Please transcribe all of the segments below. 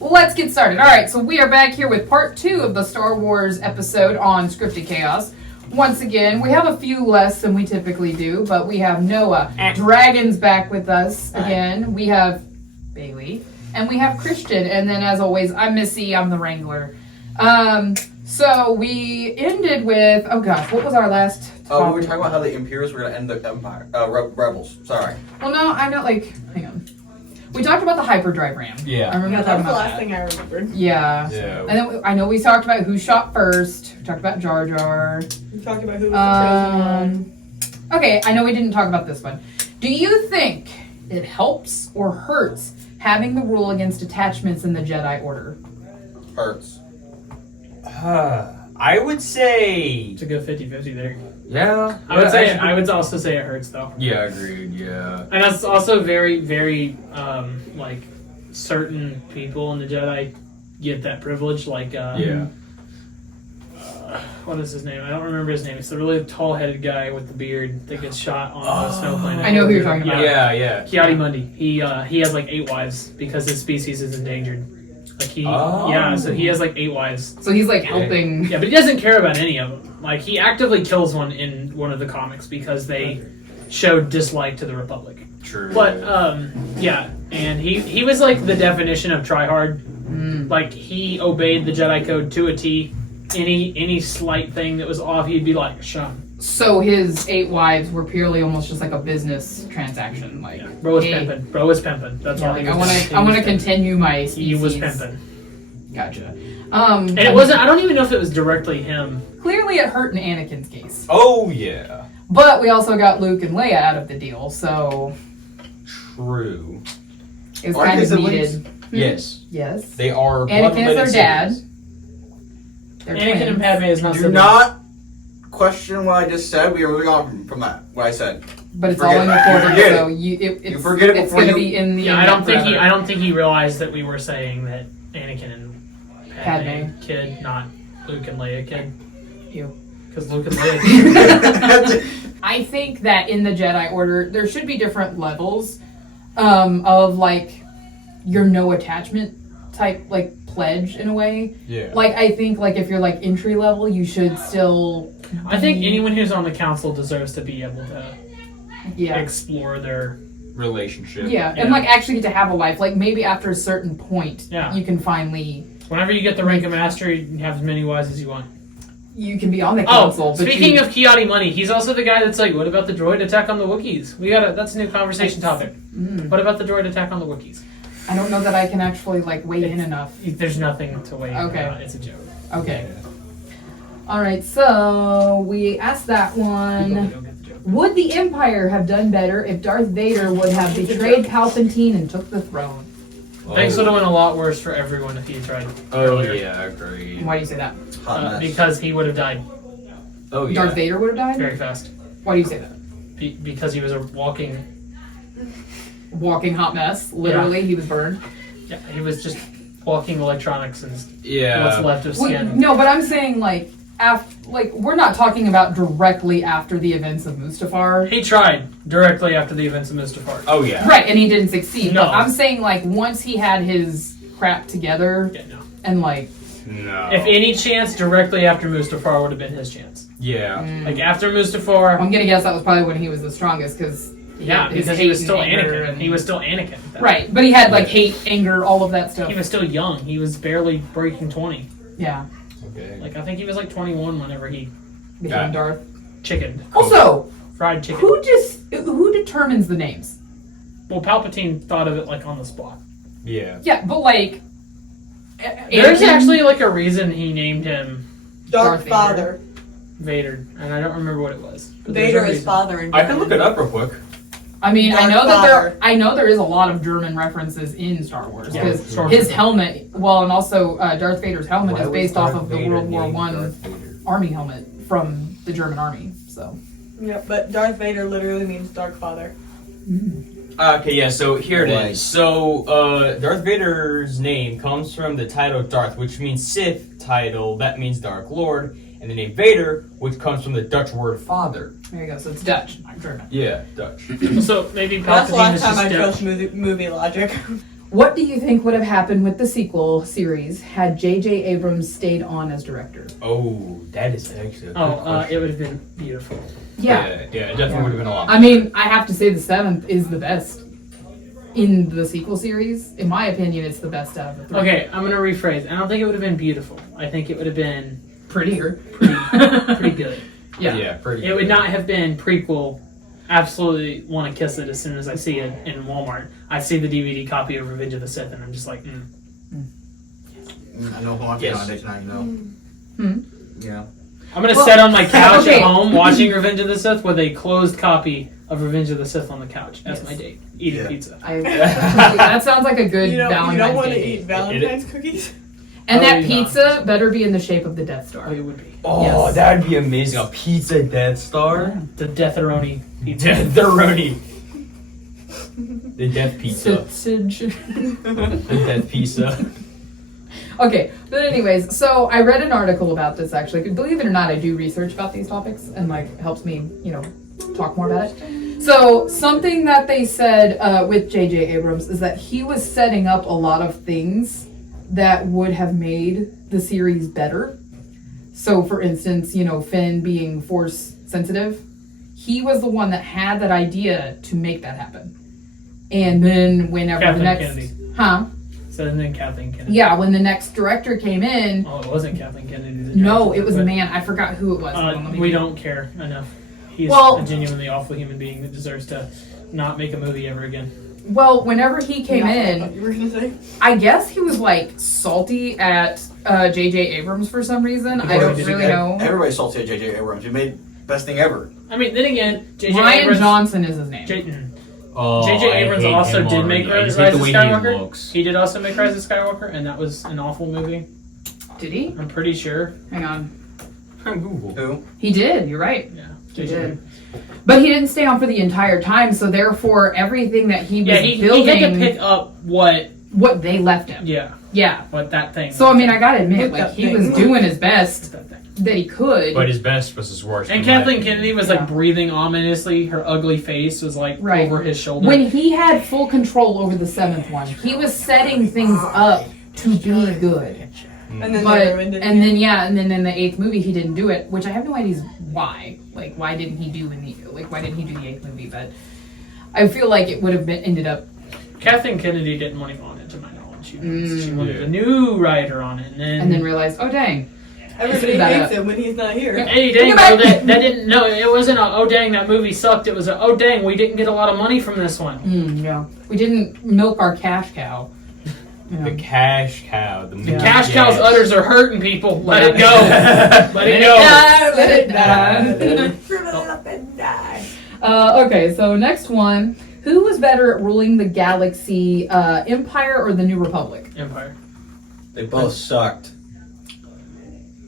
let's get started. All right, so we are back here with part 2 of the Star Wars episode on Scripted Chaos. Once again, we have a few less than we typically do, but we have Noah. Dragon's back with us again. We have Bailey. And we have Christian. And then, as always, I'm Missy. I'm the Wrangler. So we ended with... Oh, gosh. What was our last topic? Oh, we were talking about how the Imperials were going to end the Empire. Rebels. Sorry. Well, no, I know, hang on. We talked about the hyperdrive ram. Yeah. I remember that was the about last thing I remembered. Yeah. And then I know we talked about who shot first. We talked about Jar Jar. We talked about who was the chosen one. Okay, I know we didn't talk about this one. Do you think it helps or hurts having the rule against attachments in the Jedi Order? Hurts. I would say... It's a good 50-50 there. Yeah. I would also say it hurts, though. Yeah, agreed, yeah. And that's also very, very, certain people in the Jedi get that privilege. What is his name? I don't remember his name. It's the really tall-headed guy with the beard that gets shot on the snow planet. I know who you're talking about. Yeah. Ki-Adi-Mundi. He has 8 wives because his species is endangered. So he has 8 wives. So he's helping. Yeah, but he doesn't care about any of them. He actively kills one in one of the comics because they showed dislike to the Republic. True. But and he was the definition of tryhard. He obeyed the Jedi Code to a T. Any slight thing that was off, he'd be shot. So his 8 wives were purely almost just a business transaction. Bro was pimping. That's all he was. I want to continue my species. He was pimping. Gotcha. And it wasn't. I don't even know if it was directly him. Clearly, it hurt in Anakin's case. Oh yeah. But we also got Luke and Leia out of the deal, so True. it was kind of needed. Yes. Yes. They are. Anakin is their dad. They're Anakin twins. and Padme is not. Do not question what I just said. We are moving on from that. What I said. But it's all in the forward, so you forget it it's before going to you... be in the. Yeah, I don't think he realized that we were saying that Anakin and Padme kid, not Luke and Leia kid. You. Because Luke and Leia. I think that in the Jedi Order, there should be different levels of your no attachment type pledge in a way. Yeah. I think if you're entry level, you should still. I think anyone who's on the council deserves to be able to explore their relationship. Yeah, and actually get to have a life. Maybe after a certain point, Yeah. you can finally. Whenever you get the rank of master, you can have as many wives as you want. You can be on the council. But speaking of Ki-Adi-Mundi, he's also the guy that's what about the droid attack on the Wookiees? That's a new conversation topic. What about the droid attack on the Wookiees? I don't know that I can actually weigh in enough. There's nothing to weigh in. Okay. It's a joke. Okay. All right, so we asked that one. People who don't get the joke. Would the Empire have done better if Darth Vader would have betrayed Palpatine and took the throne? Things would have been a lot worse for everyone if he had tried earlier. Yeah, agreed. Why do you say that? Because he would have died Oh yeah. Darth Vader would have died? very fast. Why do you say that? Because he was a walking Walking hot mess. Literally, he was burned. Yeah, he was just walking electronics and Yeah. what's left of skin. No, but I'm saying we're not talking about directly after the events of Mustafar. He tried directly after the events of Mustafar. Oh yeah. Right, and he didn't succeed. No. But I'm saying once he had his crap together Yeah, no. and No. If any chance, directly after Mustafar would have been his chance. Yeah. After Mustafar. I'm gonna guess that was probably when he was the strongest because Because he was still Anakin. He was still Anakin. Right, but he had hate, anger, all of that stuff. He was still young. He was barely breaking 20. Yeah, Okay. I think he was 21 whenever he became Darth. chickened. Also, Fried chicken. who determines the names? Well, Palpatine thought of it on the spot. Yeah. Yeah, but There's Anakin- actually a reason he named him Darth Vader. Father. Vader, and I don't remember what it was. But there's Vader a is reason. father in I can look it up real quick. I mean, I Darth know that Vader. I know there is a lot of German references in Star Wars Yeah, because Star his Wars. helmet, and also Darth Vader's helmet Why is was based off Darth of the Vader World War named One Darth Vader? army helmet from the German army. So, Yeah, but Darth Vader literally means Dark Father. Okay, yeah, so here it Right. is. So, Darth Vader's name comes from the title Darth, which means Sith title, that means Dark Lord, and the name Vader, which comes from the Dutch word father. there you go. So it's Dutch, not German. Yeah, Dutch. So maybe That's the Palpatine last is time I just trust movie logic. What do you think would have happened with the sequel series had J.J. Abrams stayed on as director? Oh, that is actually a good Oh, question. it would have been beautiful. Yeah. It definitely would have been a lot. I mean, I have to say the 7th is the best in the sequel series. In my opinion, it's the best out of the 3. Okay, I'm gonna rephrase. I don't think it would have been beautiful. I think it would have been Prettier. pretty good. Yeah. Pretty. It would not have been prequel. Absolutely want to kiss it as soon as I see it in Walmart. I see the DVD copy of Revenge of the Sith, and I'm just like, I know who I'm Yes. on it tonight, you know. Yeah. I'm gonna Well, sit on my couch okay. at home watching Revenge of the Sith with a closed copy of Revenge of the Sith on the couch as Yes. my date, eating Yeah. pizza. That sounds like a good You don't Valentine's want to Day eat date. Valentine's cookies? And that Probably not. pizza better be in the shape of the Death Oh, Star. it would be Oh, Yes. that'd be amazing. A pizza Death Star. the Deatheroni pizza. Deatheroni. The Death Pizza. Sausage. The Death Pizza. Okay, but anyways, so I read an article about this actually. Believe it or not, I do research about these topics and like helps me, talk more about it. So something that they said with J.J. Abrams is that he was setting up a lot of things that would have made the series better. So for instance, Finn being force sensitive, he was the one that had that idea to make that happen. And then whenever Kathleen the next, Kennedy. huh? So then Kathleen Kennedy. Yeah, when the next director came in, Oh, it wasn't Kathleen Kennedy. the no, director, it was a but, man. I forgot who it was. Hold on, let me we think. don't care enough. He's Well- a genuinely awful human being that deserves to not make a movie ever again. Well, whenever he came Yeah, I in, thought you were gonna say. I guess he was like salty at J.J. Abrams for some reason. I don't really know. Everybody's salty at J.J. Abrams. He made best thing ever. I mean, then again, J.J. Ryan Abrams. Johnson is his name. Oh, J.J. I Abrams hate also him did make already. I Rise just hate of the way Skywalker. he looks. He did also make Rise of Skywalker, and that was an awful movie. Did he? I'm pretty sure. Hang on. Google. Who? He did. You're right. Yeah, He J.J. did. But he didn't stay on for the entire time, so therefore everything that he was Yeah, he building, had to pick up what. what they left him. Yeah, Yeah. what that thing. So I mean, I gotta admit, Look like that he thing. was doing his best that thing. that he could. But his best was his worst. And in my Kathleen opinion. Kennedy was Yeah. like breathing ominously. Her ugly face was like Right. over his shoulder. When he had full control over the 7th one, he was setting things up to be good. And then But they ruined it. and then in the 8th movie he didn't do it, which I have no idea why. Like why didn't he do the 8th movie? But I feel like it would have ended up. Kathleen Kennedy didn't want him on it, to my knowledge. She wanted Yeah. a new writer on it, And then realized, oh dang, Everybody that hates up. him when he's not here. Hey, Think dang, about though, it. that didn't. No, it wasn't a, oh, dang, that movie sucked. It was a, oh, dang, we didn't get a lot of money from this one. yeah, we didn't milk our cash cow. The cash cow. The Yeah. Cash cow's Yes. udders are hurting people. Let it go. Let Let it go. Let it die. Shrivel up and die. Okay, so next one. Who was better at ruling the galaxy, Empire or the New Republic? Empire. They both sucked.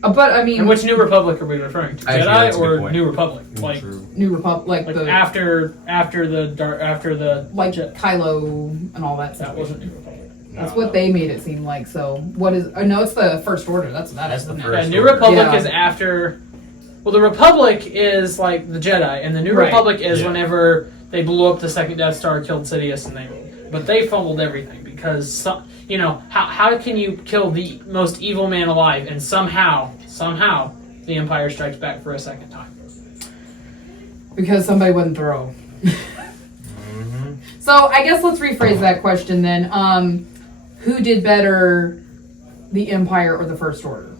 But I mean, And which New Republic are we referring to? Actually, Jedi that's a good or point. New Republic? Like, True. New Republic, like the after the like Je- Kylo and all that that stuff. wasn't New Republic. That's what they made it seem like. So what is? Oh no, it's the First Order. That's That's is, the isn't it? first. Yeah, New Order. Republic Yeah. is after. Well, the Republic is like the Jedi, and the New Right. Republic is Yeah. whenever they blew up the second Death Star, killed Sidious, and but they fumbled everything because how can you kill the most evil man alive and somehow the Empire strikes back for a second time? Because somebody wouldn't throw. Mm-hmm. So I guess let's rephrase that question then. Who did better, the Empire or the First Order?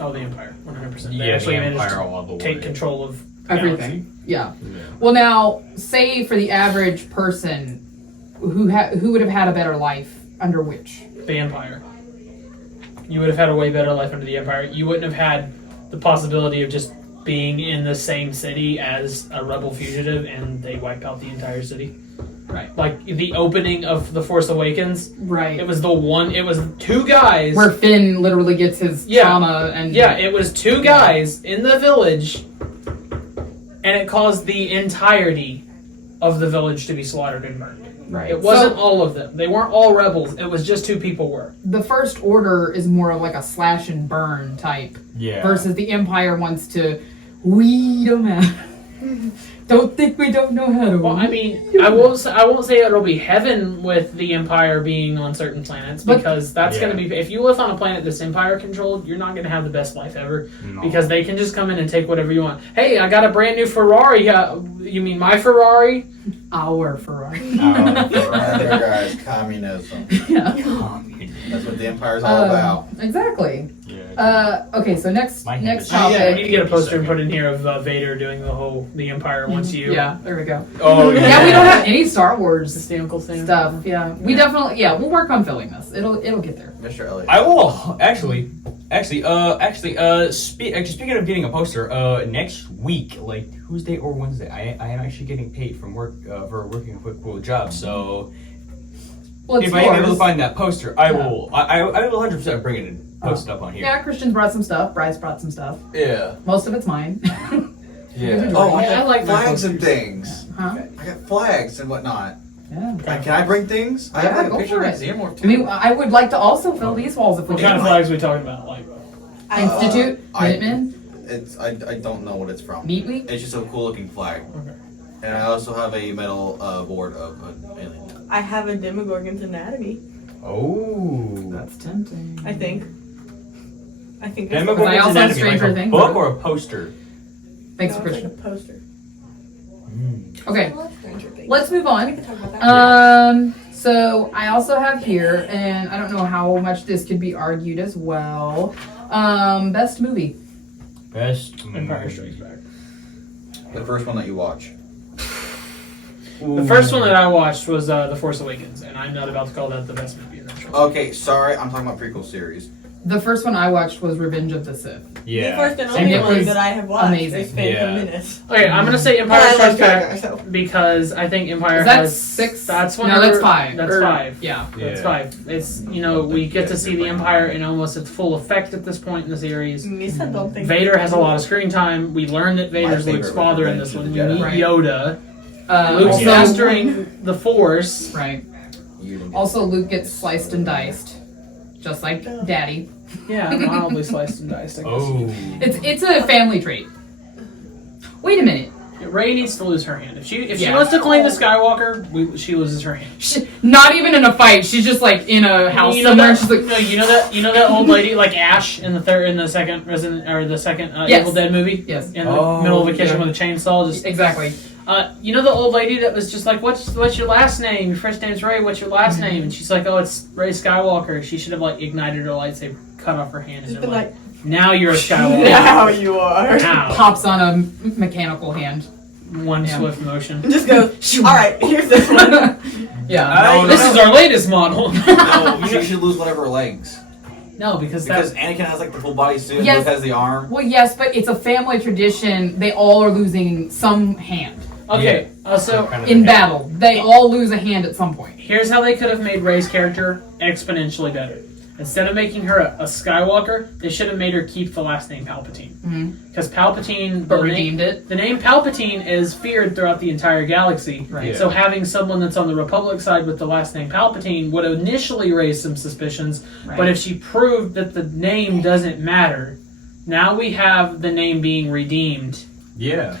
Oh, the Empire, 100%. They Yeah, the actually managed Empire to all the way. take control of Everything. Yeah. Yeah. Well, now say for the average person, who would have had a better life under which? the Empire. You would have had a way better life under the Empire. You wouldn't have had the possibility of just being in the same city as a rebel fugitive and they wipe out the entire city. Right. Like the opening of The Force Awakens, Right. it was two guys. Where Finn literally gets his Yeah. trauma and Yeah, it was two guys in the village and it caused the entirety of the village to be slaughtered and burned. right. It wasn't So, all of them. They weren't all rebels. It was just two people were. the First Order is more of like a slash and burn type, Yeah. versus the Empire wants to weed them out. Don't think we don't know how to. Well, I mean, I won't say it'll be heaven with the Empire being on certain planets, But- because that's going to be, if you live on a planet that's Empire controlled, you're not going to have the best life ever, because they can just come in and take whatever you want. Hey, I got a brand new Ferrari. You mean my Ferrari? Our Ferrari. Remember, guys, communism. Yeah. That's what the Empire's all about. Exactly. Yeah. Okay, so next My next hand Yeah, I topic. need to get a poster and put in here of Vader doing the Empire wants you. Yeah, there we go. Oh yeah. Yeah, we don't have any Star Is Wars this the Uncle Sam? stuff. Yeah, we definitely. Yeah, we'll work on filling this. It'll get there. Mr. Elliott. I will speaking of getting a poster, next week, like Tuesday or Wednesday, I am actually getting paid from work for working a quick cool job. So Well, it's if I am able to yours. find that poster, I Yeah. will. I will 100% bring it and post it up on here. Yeah, Christian's brought some stuff. Bryce brought some stuff. Yeah. Most of it's mine. Yeah. Oh, I Yeah, I got like my flags and posters. things. Huh? I got flags and whatnot. Yeah. Can I bring things? I Yeah, have like go a picture for of it. Xenomorph too. I mean, I would like to also fill these walls if we What can. kind of flags are we talking about? Like, Institute, I- Minutemen, It's I don't know what it's from. Meat Week. It's just a cool looking flag. okay. And I also have a metal board of an alien. I have a Demogorgon's anatomy. Oh. That's tempting. I think. I think. Then it's we're I going also to have anatomy, Stranger like a Things. book or a poster. Thanks, no, it's Christian. like a poster. Okay, I love Stranger Things. let's move We on. can talk about that. So I also have here, and I don't know how much this could be argued as well. Best movie. Best. Empire Strikes Back. The first one that you watch. The first one that I watched was The Force Awakens, and I'm not about to call that the best movie in that show. Okay, sorry, I'm talking about prequel series. The first one I watched was Revenge of the Sith. Yeah. The first and And only it one was that I have watched amazing. is Phantom Yeah. Menace. Okay, I'm gonna say Empire But I Strikes love Back Jar Jar, so. because I think Empire Is that has 6? That's No, whenever- that's 5. That's Or- 5. Yeah. That's Yeah. 5. It's we get to see the Empire in almost its full effect at this point in the series. Misa don't think Vader has a lot of screen time. We learned that Vader's favorite Luke's was father in Revenge this of one. the We meet Jedi. Right. Yoda. Luke's Also, mastering the Force. right. You didn't get Also, Luke gets sliced and diced, just like Daddy. Yeah, mildly sliced and diced. I guess. Oh. It's a family trait. Wait a minute. Rey needs to lose her hand. If she Yeah. wants to claim the Skywalker, she loses her hand. Not even in a fight. She's just like in a house You know somewhere. that, And she's like, no, you know that old lady like Ash in the second Resident or the second Yes. Evil Dead movie yes, in the middle of a kitchen yeah. with a chainsaw. Just exactly. you know the old lady that was just like, what's your last name? Your first name's Rey. What's your last name? And she's like, oh, it's Rey Skywalker. She should have like ignited her lightsaber, cut off her hand, and Just been been like, now you're a Skywalker. Now you are. Now, Pops on a mechanical hand. one Yeah. swift motion. Just go. All right, here's this one. Yeah. This is our latest model. No, she should lose one of her legs. No, because Because that's Anakin has like the full body suit and Yes. Luke has the arm. Well, yes, but it's a family tradition. They all are losing some hand okay. So Kind of in a- battle. They all lose a hand at some point. here's how they could have made Rey's character exponentially better. Instead of making her a Skywalker, they should have made her keep the last name Palpatine. Because Palpatine, But the redeemed name, it. the name Palpatine is feared throughout the entire galaxy. Right. Yeah. So having someone that's on the Republic side with the last name Palpatine would initially raise some suspicions. Right. But if she proved that the name doesn't matter, now we have the name being redeemed. Yeah.